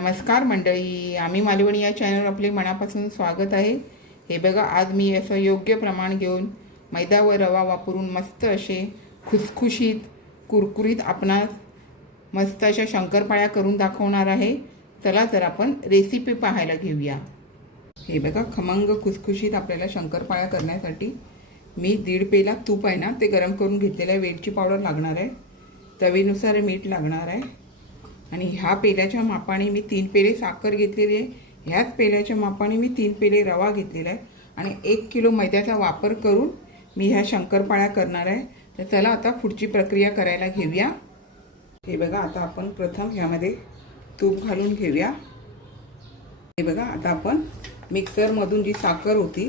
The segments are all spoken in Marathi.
नमस्कार मंडळी आम्ही मालवणी या चॅनलवर आपले मनापासून स्वागत आहे. हे बघा आज मी असं योग्य प्रमाण घेऊन मैदा व रवा वापरून मस्त असे खुसखुशीत कुरकुरीत आपणास मस्त अशा शंकरपाळ्या करून दाखवणार आहे. चला तर आपण रेसिपी पाहायला घेऊया. हे बघा खमंग खुसखुशीत आपल्याला शंकरपाळ्या करण्यासाठी मी दीड पेला तूप आहे ना ते गरम करून घेतलेलं आहे वेलची पावडर लागणार आहे. तवेनुसार मीठ लागणार आहे. आणि ह्या पेल्याच्या मापाने मी तीन पेले साखर घेतलेली आहे. ह्याच पेल्याच्या मापाने मी तीन पेले रवा घेतलेला आहे. आणि एक किलो मैद्याचा वापर करून मी ह्या शंकरपाळ्या करणार आहे. तर चला आता पुढची प्रक्रिया करायला घेऊया. हे बघा आता आपण प्रथम ह्यामध्ये तूप घालून घेऊया. हे बघा आता आपण मिक्सरमधून जी साखर होती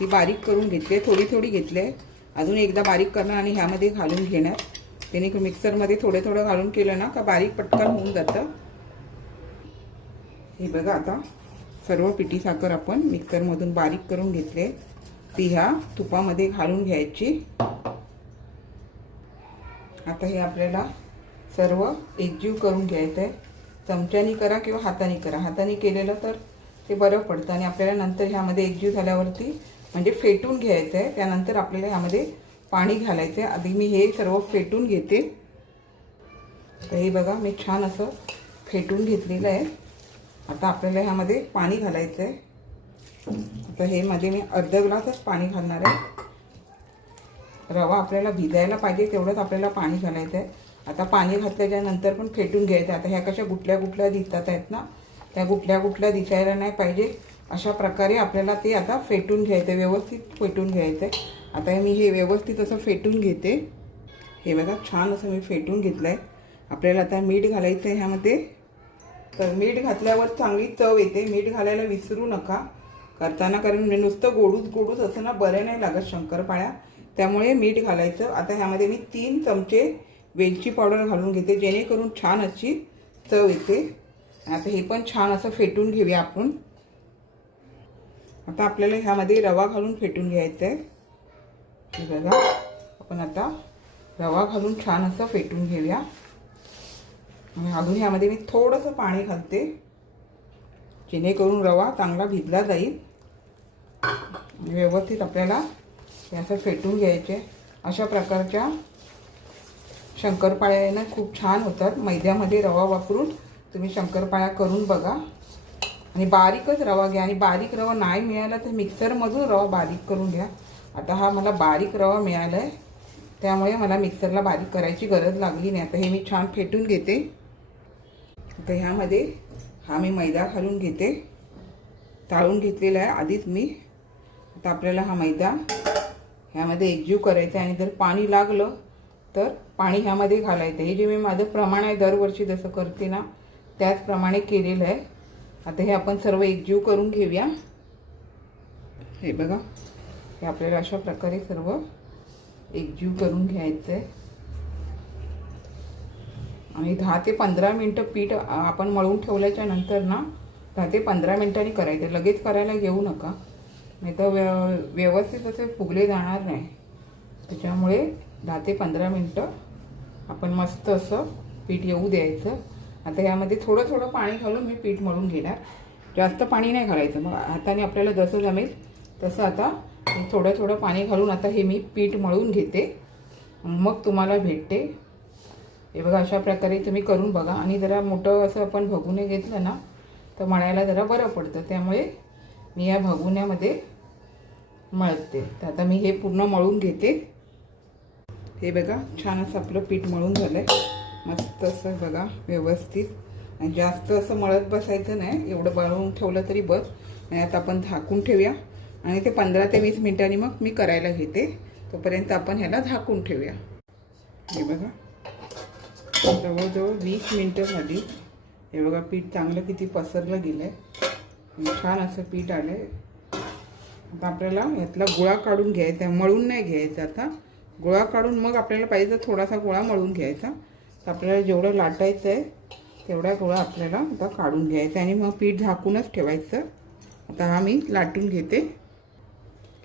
ती बारीक करून घेतली आहे. थोडी थोडी घेतली आहे. अजून एकदा बारीक करणार आणि ह्यामध्ये घालून घेणार. त्याने मिक्सरमध्ये थोडं थोडं घालून केलं ना का बारीक पटकन होऊन जातं. हे बघा आता सर्व पिठी साखर आपण मिक्सरमधून बारीक करून घेतले. ती ह्या तुपामध्ये घालून घ्यायची. आता हे आपल्याला सर्व एकजीव करून घ्यायचं आहे चमच्यानी करा किंवा हाताने करा. हाताने केलेलं तर ते बरं पडतं आणि आपल्याला नंतर ह्यामध्ये एकजीव झाल्यावरती म्हणजे फेटून घ्यायचं आहे त्यानंतर आपल्याला ह्यामध्ये पाणी घालायचं आहे आधी मी हे सर्व फेटून घेते. तर हे बघा मी छान असं फेटून घेतलेलं आहे. आता आपल्याला ह्यामध्ये पाणी घालायचं आहे आता हे मध्ये मी अर्ध ग्लासच पाणी घालणार आहे. रवा आपल्याला भिजायला पाहिजे तेवढंच आपल्याला पाणी घालायचं आहे आता पाणी घातल्याच्या नंतर पण फेटून घ्यायचं आता ह्या कशा गुटल्या गुटल्या दिसतात आहेत ना त्या गुटल्या गुटल्या दिसायला नाही पाहिजे. अशा प्रकारे आपल्याला ते आता फेटून घ्यायचं व्यवस्थित फेटून घ्यायचं आहे आता मी हे व्यवस्थित असं फेटून घेते. हे बघा छान असं मी फेटून घेतलं आहे आपल्याला आता मीठ घालायचं आहे ह्यामध्ये. तर मीठ घातल्यावर चांगली चव येते. मीठ घालायला विसरू नका. करताना कारण नुसतं गोडूच गोडूच असं ना बरं नाही लागत शंकरपाळ्या. त्यामुळे मीठ घालायचं. आता ह्यामध्ये मी तीन चमचे वेलची पावडर घालून घेते जेणेकरून छान अशी चव येते. आता हे पण छान असं फेटून घेऊया आपण. आता आपल्याला ह्यामध्ये रवा घालून फेटून घ्यायचं आहे बघा आपण आता रवा घालून छान असं फेटून घेऊया. आणि अजून ह्यामध्ये मी थोडंसं पाणी घालते जेणेकरून रवा चांगला भिजला जाईल. व्यवस्थित आपल्याला हे असं फेटून घ्यायचे अशा प्रकारच्या शंकरपाळ्या खूप छान होतात. मैद्यामध्ये रवा वापरून तुम्ही शंकरपाळ्या करून बघा. आणि बारीकच रवा घ्या. आणि बारीक रवा नाही मिळाला तर मिक्सरमधून रवा बारीक करून घ्या. आता हा मला बारीक रवा मिळाला आहे त्यामुळे मला मिक्सरला बारीक करायची गरज लागली नाही. आता हे मी छान फेटून घेते. आता ह्यामध्ये हा मी मैदा घालून घेते. टाळून घेतलेला आहे आधीच मी. आता आपल्याला हा मैदा ह्यामध्ये एकजीव करायचा आहे. आणि जर पाणी लागलं तर पाणी ह्यामध्ये घालायचं हे जे मी माझं प्रमाण आहे दरवर्षी जसं करते ना त्याचप्रमाणे केलेलं आहे. आता हे आपण सर्व एकजीव करून घेऊया. हे बघा. हे आपल्याला अशा प्रकारे सर्व एकजीव करून घ्यायचं आहे आणि दहा ते पंधरा मिनटं पीठ आपण मळून ठेवल्याच्या नंतर ना दहा ते पंधरा मिनटांनी करायचं. लगेच करायला घेऊ नका. नाही तर व्यव व्यवस्थित असे फुगले जाणार नाही. त्याच्यामुळे दहा ते पंधरा मिनटं आपण मस्त असं पीठ येऊ द्यायचं. आता यामध्ये थोडं थोडं पाणी घालून मी पीठ मळून घेणार. जास्त पाणी नाही घालायचं. मग हाताने आपल्याला जसं जमेल तसं आता थोडं थोडं पाणी घालून आता हे मी पीठ मळून घेते. मग तुम्हाला भेटते. हे बघा अशा प्रकारे तुम्ही करून बघा. आणि जरा मोठं असं आपण भगुने घेतलं ना तर मळायला जरा बरं पडतं. त्यामुळे मी या भगुन्यामध्ये मळते. तर आता मी हे पूर्ण मळून घेते. हे बघा छान असं आपलं पीठ मळून झालं आहे मस्त असं बघा व्यवस्थित. आणि जास्त असं मळत बसायचं नाही. एवढं मळून ठेवलं तरी बस आणि आता आपण झाकून ठेवूया. आणि ते पंधरा ते वीस मिनिटांनी मग मी करायला घेते. तोपर्यंत आपण ह्याला झाकून ठेवूया. हे बघा. जवळजवळ वीस मिनटं झाली. हे बघा पीठ चांगलं किती पसरलं गेलं आहे छान असं पीठ आलं आहे आता आपल्याला यातला गोळा काढून घ्यायचा मळून नाही घ्यायचा आता. गोळा काढून मग आपल्याला पाहिजे थोडासा गोळा मळून घ्यायचा. आपल्याला जेवढं लाटायचं आहे तेवढा गोळा आपल्याला आता काढून घ्यायचा आणि मग पीठ झाकूनच ठेवायचं. आता हा मी लाटून घेते.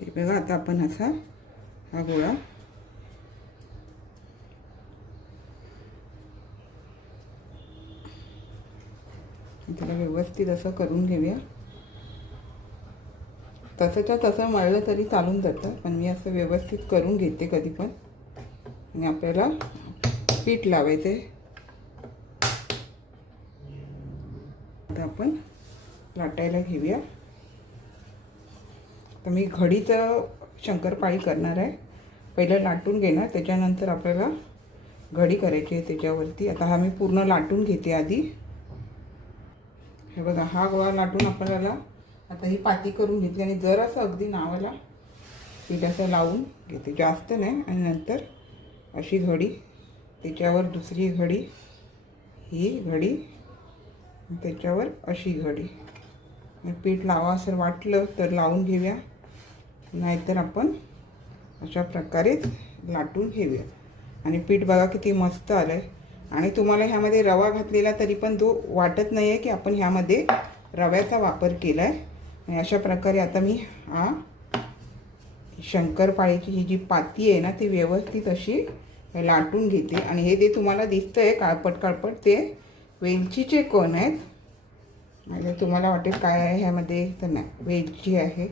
बघा आता आपण असा हा गोळा त्याला व्यवस्थित असं करून घेऊया. तसंच्या तसं मळलं तरी चालून जातं पण मी असं व्यवस्थित करून घेते कधी पण आणि आपल्याला पीठ लावायचे आता आपण लाटायला घेऊया. तर मी घडीचं शंकरपाळी करणार आहे. पहिलं लाटून घेणार त्याच्यानंतर आपल्याला घडी करायची आहे त्याच्यावरती. आता हा मी पूर्ण लाटून घेते आधी. हे बघा हा गोळा लाटून आपल्याला आता ही पाती करून घेतली आणि जरासं अगदी नावाला पीठ असं लावून घेते. जास्त नाही आणि नंतर अशी घडी त्याच्यावर दुसरी घडी ही घडी त्याच्यावर अशी घडी. पीठ लावा असं वाटलं तर लावून घेऊया. नाहीतर आपण अशा प्रकारेच लाटून घेऊया. आणि पीठ बघा किती मस्त आलं आहे आणि तुम्हाला ह्यामध्ये रवा घातलेला तरी पण तो वाटत नाही आहे की आपण ह्यामध्ये रव्याचा वापर केला आहे आणि अशा प्रकारे आता मी हा शंकरपाळीची ही जी पाती आहे ना ती व्यवस्थित अशी हे लाटून घेते. आणि हे जे तुम्हाला दिसतं आहे काळपट काळपट ते वेलचीचे कण आहेत. म्हणजे तुम्हाला वाटेल काय आहे ह्यामध्ये तर नाही. वेलची आहे.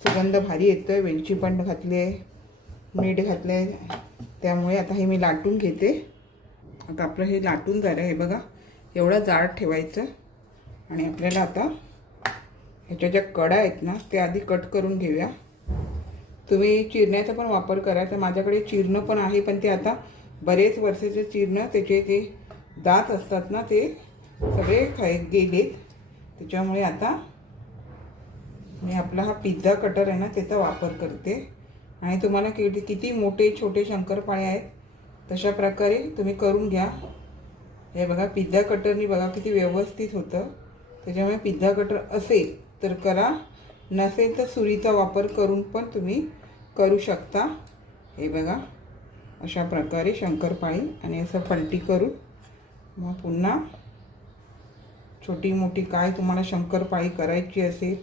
सुगंध भारी येतो आहे वेलची पण घातली आहे. मीठ घातलं आहे त्यामुळे आता हे मी लाटून घेते. आता आपलं हे लाटून झालं हे बघा. एवढं जाड ठेवायचं. आणि आपल्याला आता ह्याच्या ज्या कडा आहेत ना त्या आधी कट करून घेऊया. तुम्ही चिरण्याचा पण वापर करा. तर माझ्याकडे चिरणं पण आहे पण ते आता बरेच वर्षाचे चिरणं त्याचे ते दात असतात ना ते सगळे खाय गेलेत. त्याच्यामुळे आता मी आपला हा पिझ्झा कटर आहे ना त्याचा वापर करते. आणि तुम्हाला किती किती मोठे छोटे शंकरपाळे आहेत तशा प्रकारे तुम्ही करून घ्या. हे बघा पिझ्झा कटरनी बघा किती व्यवस्थित होतं. त्याच्यामुळे पिझ्झा कटर असेल तर करा. नसेल तर सुरीचा वापर करून पण तुम्ही करू शकता. हे बघा. अशा प्रकारे शंकरपाळी आणि असं पलटी करून मग पुन्हा छोटी मोठी काय तुम्हाला शंकरपाळी करायची असेल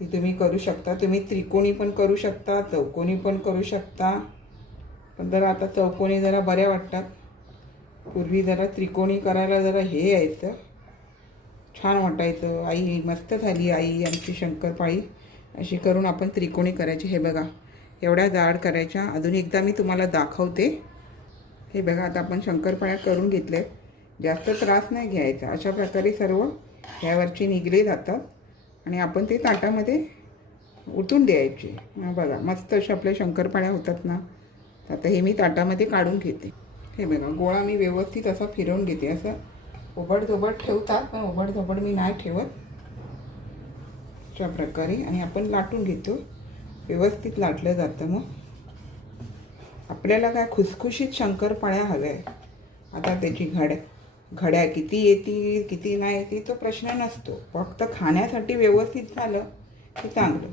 ती तुम्ही करू शकता. तुम्ही त्रिकोणी पण करू शकता चौकोनी पण करू शकता. पण जरा आता चौकोनी जरा बऱ्या वाटतात. पूर्वी जरा त्रिकोणी करायला जरा हे यायचं. छान वाटायचं. आई मस्त झाली आई आमची शंकरपाळी. अशी करून आपण त्रिकोणी करायची. हे बघा एवढ्या जाड करायच्या. अजून एकदा मी तुम्हाला दाखवते. हे बघा आता आपण शंकरपाळ्या करून घेतल्या. जास्त त्रास नाही घ्यायचा. अशा प्रकारे सर्व ह्यावरची निघले जातात. आणि आपण ते ताटामध्ये उतून द्यायचे. बघा मस्त अशा आपल्या शंकरपाळ्या होतात ना. आता हे मी ताटामध्ये काढून घेते. हे बघा गोळा मी व्यवस्थित असा फिरवून घेते. असं ओबडधोबड ठेवतात पण ओबडधोबड मी नाही ठेवत. अशा प्रकारे. आणि आपण लाटून घेतो. व्यवस्थित लाटलं जातं मग. आपल्याला काय खुसखुशीत शंकरपाळ्या हव्या आहे आता त्याची घड्या घड्या किती येतील किती नाही येतील तो प्रश्न नसतो. फक्त खाण्यासाठी व्यवस्थित झालं की चांगलं.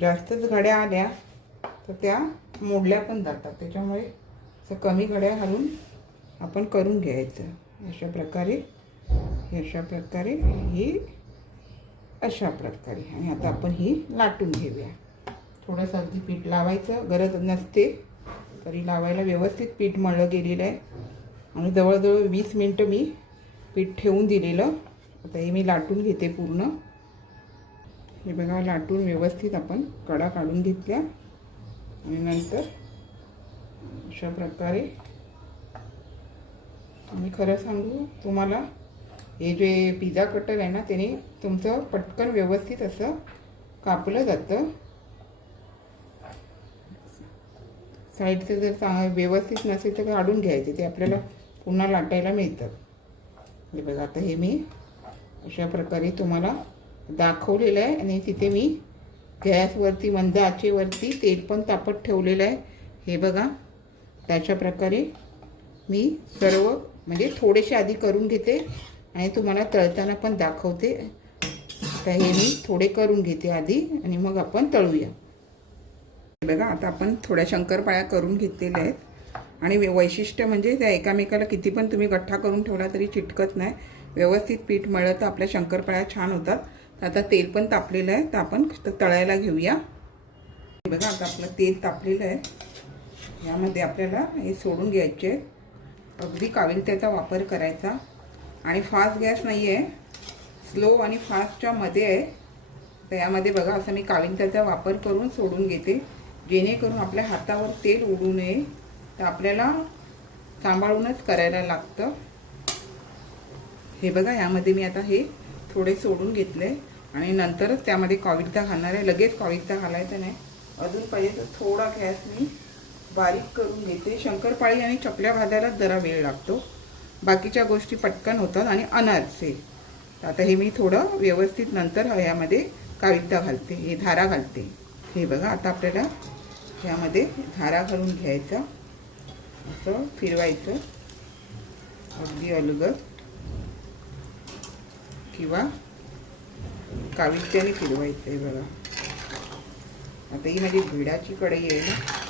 जास्तच घड्या आल्या तर त्या मोडल्या पण जातात. त्याच्यामुळे असं कमी घड्या घालून आपण करून घ्यायचं. अशा प्रकारे हे अशा प्रकारे ही अशा प्रकारे. आणि आता आपण ही लाटून घेऊया. थोडंसं अगदी पीठ लावायचं. गरज नसते. तरी लावायला व्यवस्थित पीठ मळलं गेलेलं आहे. आणि जवळजवळ वीस मिनटं मी पीठ ठेवून दिलेलं. आता हे मी लाटून घेते पूर्ण. हे बघा लाटून व्यवस्थित आपण कडा काढून घेतल्या. आणि नंतर अशा प्रकारे मी खरं सांगू तुम्हाला हे जे पिझ्झा कटर आहे ना त्याने तुमचं पटकन व्यवस्थित असं कापलं जातं. साईडचं जर चांगलं व्यवस्थित नसेल तर काढून घ्यायचे ते आपल्याला पुन्हा लाटायला मिळतात हे बघा आता हे मी अशा प्रकारे तुम्हाला दाखवलेलं आहे आणि तिथे मी गॅसवरती मंद आचेवरती तेल पण तापत ठेवलेलं आहे. हे बघा त्याच्या प्रकारे मी सर्व म्हणजे थोडेसे आधी करून घेते आणि तुम्हाला तळताना पण दाखवते. तर हे मी थोडे करून घेते आधी आणि मग आपण तळूया. बघा आता आपण थोड्या शंकरपाळ्या करून घेतलेल्या आहेत. आणि वैशिष्ट्य म्हणजे त्या एकामेकाला किती पण तुम्ही गठ्ठा करून ठेवला तरी चिटकत नाही. व्यवस्थित पीठ मळलं तर आपल्या शंकरपाळ्या छान होतात. तर आता तेल पण तापलेलं आहे. तर आपण तळायला घेऊया. बघा आता आपलं तेल तापलेलं आहे. यामध्ये आपल्याला हे सोडून घ्यायचे आहे अगदी काविलत्याचा वापर करायचा. आणि फास्ट गॅस नाही आहे स्लो आणि फास्टच्या मध्ये आहे. तर यामध्ये बघा असं मी काविलत्याचा वापर करून सोडून घेते. जेणेकरून आपल्या हातावर तेल उडू नये. तर आपल्याला सांभाळूनच करायला लागतं. हे बघा यामध्ये मी आता हे थोडे सोडून घेतले. आणि नंतरच त्यामध्ये कॉविलता घालणार आहे. लगेच कॉविलता घालायचं नाही. अजून पाहिजे तर थोडा गॅस मी बारीक करून घेते. शंकरपाळी आणि चकल्या भाजायला जरा वेळ लागतो. बाकीच्या गोष्टी पटकन होतात आणि अनारसे. आता हे मी थोडं व्यवस्थित नंतर ह्यामध्ये काविलता घालते. हे धारा घालते. हे बघा आता आपल्याला ह्यामध्ये धारा घालून घ्यायचा. असं फिरवायचं. अगदी अलगद. किंवा कावित्याने फिरवायचं आहे बघा. आता ही माझी भिडाची कढई आहे ना.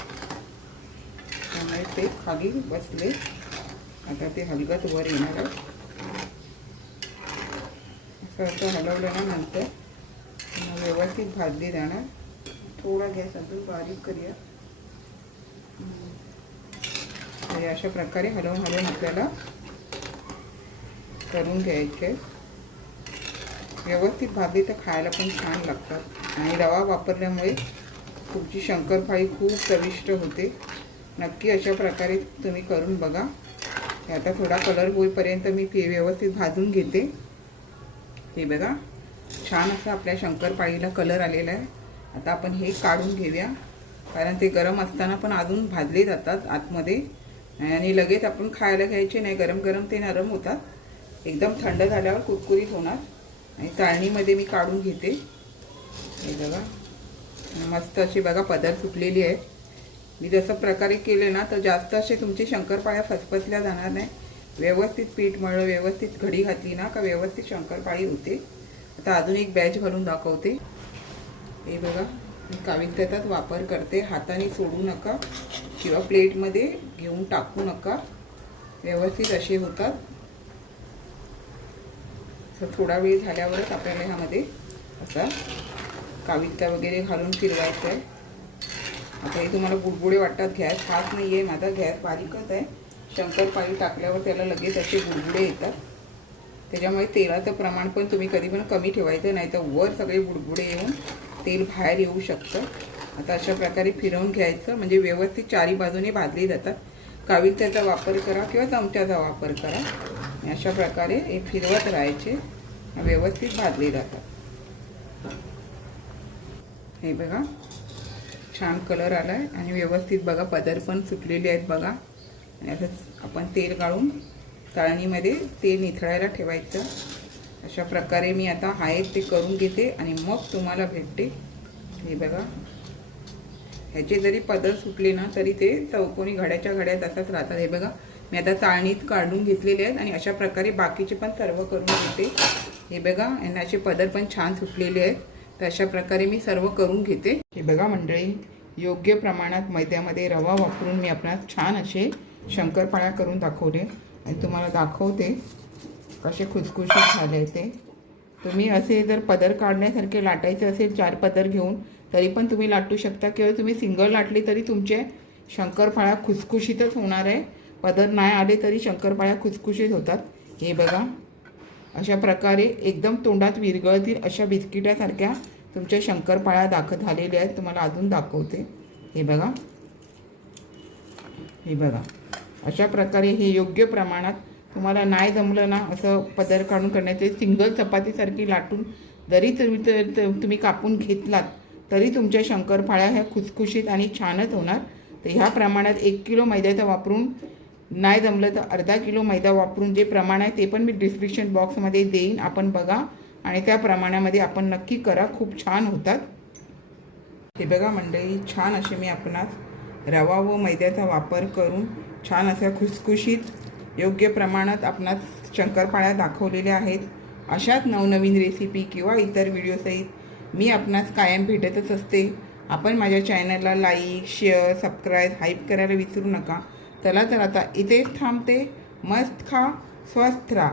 त्यामुळे ते खाली बसले. आता ते हलगत वर येणार आहे. असं असं हलवलं ना नंतर व्यवस्थित भाजली जाणार. थोडा गॅस अजून बारीक करूया. म्हणजे अशा प्रकारे हलवून हलवून आपल्याला करून घ्यायचे. व्यवस्थित भाजली तर खायला पण छान लागतात. आणि रवा वापरल्यामुळे तुमची शंकरपाळी खूप चविष्ट होते. नक्की अशा प्रकारे तुम्ही करून बघा. आता थोडा कलर होईपर्यंत मी ते व्यवस्थित भाजून घेते. हे बघा छान असं आपल्या शंकरपाळीला कलर आलेला आहे. आता आपण हे काढून घेऊया. कारण ते गरम असताना पण अजून भाजले जातात आतमध्ये. आणि लगेच आपण खायला घ्यायचे नाही. गरम गरम ते नरम होतात. एकदम थंड झाल्यावर कुरकुरीत होणार. आणि चाळणीमध्ये मी काढून घेते. हे बघा मस्त अशी बघा पदर सुटलेली आहे. मी जसं प्रकारे केले ना तर जास्त असे तुमचे शंकरपाळ्या फसफसल्या जाणार नाही. व्यवस्थित पीठ मळलं व्यवस्थित घडी घातली ना का व्यवस्थित शंकरपाळी होते. आता अजून एक बॅच घालून दाखवते. हे बघा मी कावित्याचाच वापर करते. हाताने सोडू नका किंवा प्लेटमध्ये घेऊन टाकू नका. व्यवस्थित असे होतात. तर थोडा वेळ झाल्यावरच आपल्याला ह्यामध्ये असा कावित्या वगैरे घालून फिरवायचं आहे आता हे तुम्हाला बुडबुडे वाटतात गॅस खास नाही आहे माझा गॅस बारीकच आहे. शंकरपाळी टाकल्यावर त्याला लगेच असे बुडबुडे येतात. त्याच्यामुळे तेलाचं प्रमाण पण तुम्ही कधी पण कमी ठेवायचं नाही तर वर सगळे बुडबुडे येऊन तेल बाहेर येऊ शकतं. आता अशा प्रकारे फिरवून घ्यायचं म्हणजे व्यवस्थित चारी बाजूने भाजली जातात. कावित्याचा वापर करा किंवा चमच्याचा वापर करा. अशा प्रकारे हे फिरवत राहायचे व्यवस्थित भाजले जातात. हे बघा. छान कलर आला आहे आणि व्यवस्थित बघा पदर पण सुटलेले आहेत बघा. आणि असंच आपण तेल गाळून चाळणीमध्ये तेल निथळायला ठेवायचं. अशा प्रकारे मी आता आहेत ते करून घेते आणि मग तुम्हाला भेटते. हे बघा. ह्याचे जरी पदर सुटले ना तरी ते चौकोनी घड्याच्या घड्यात असंच राहतात. हे बघा. मी आता चाळणीत काढून घेतलेले आहेत आणि अशा प्रकारे बाकीचे पण सर्व करून घेते. हे बघा. यांना असे पदर पण छान सुटलेले आहेत. तर अशा प्रकारे मी सर्व करून घेते. हे बघा मंडळी योग्य प्रमाणात मैद्यामध्ये रवा वापरून मी आपणास छान असे शंकरपाळ्या करून दाखवले. आणि तुम्हाला दाखवते कसे खुसखुशीत झाले ते. तुम्ही असे जर पदर काढण्यासारखे लाटायचे असेल चार पदर घेऊन तरी पण तुम्ही लाटू शकता. किंवा तुम्ही सिंगल लाटली तरी तुमचे शंकरपाळ्या खुसखुशीतच होणार आहे. पदर नाही आले तरी शंकरपाळ्या खुसखुशीत होतात. हे बघा अशा प्रकारे एकदम तोंडात विरघळतील अशा बिस्किटासारख्या तुमच्या शंकरपाळ्या दाखत झालेल्या आहेत तुम्हाला अजून दाखवते. हे बघा. हे बघा. अशा प्रकारे हे योग्य प्रमाणात तुम्हाला नाही जमलं ना असं पदर काढून करण्याचे सिंगल चपातीसारखी लाटून जरी तुम्ही तुम्ही कापून घेतलात तरी तुमच्या शंकरपाळ्या ह्या खुसखुशीत आणि छानच होणार. तर ह्या प्रमाणात एक किलो मैद्याचा वापरून नाही जमलं तर अर्धा किलो मैदा वापरून जे प्रमाण आहे ते पण मी डिस्क्रिप्शन बॉक्समध्ये देईन. आपण बघा. आणि त्या प्रमाणामध्ये आपण नक्की करा. खूप छान होतात. हे बघा मंडळी छान असे मी आपणास रवा व मैद्याचा वापर करून छान अशा खुसखुशीत योग्य प्रमाणात आपणास शंकरपाळ्या दाखवलेल्या आहेत. अशाच नवनवीन रेसिपी किंवा इतर व्हिडिओसहित मी आपणास कायम भेटतच असते. आपण माझ्या चॅनलला लाईक शेअर सबस्क्राईब हाईप करायला विसरू नका. चला तर आता इथेच थांबते. मस्त खा स्वस्थ राहा.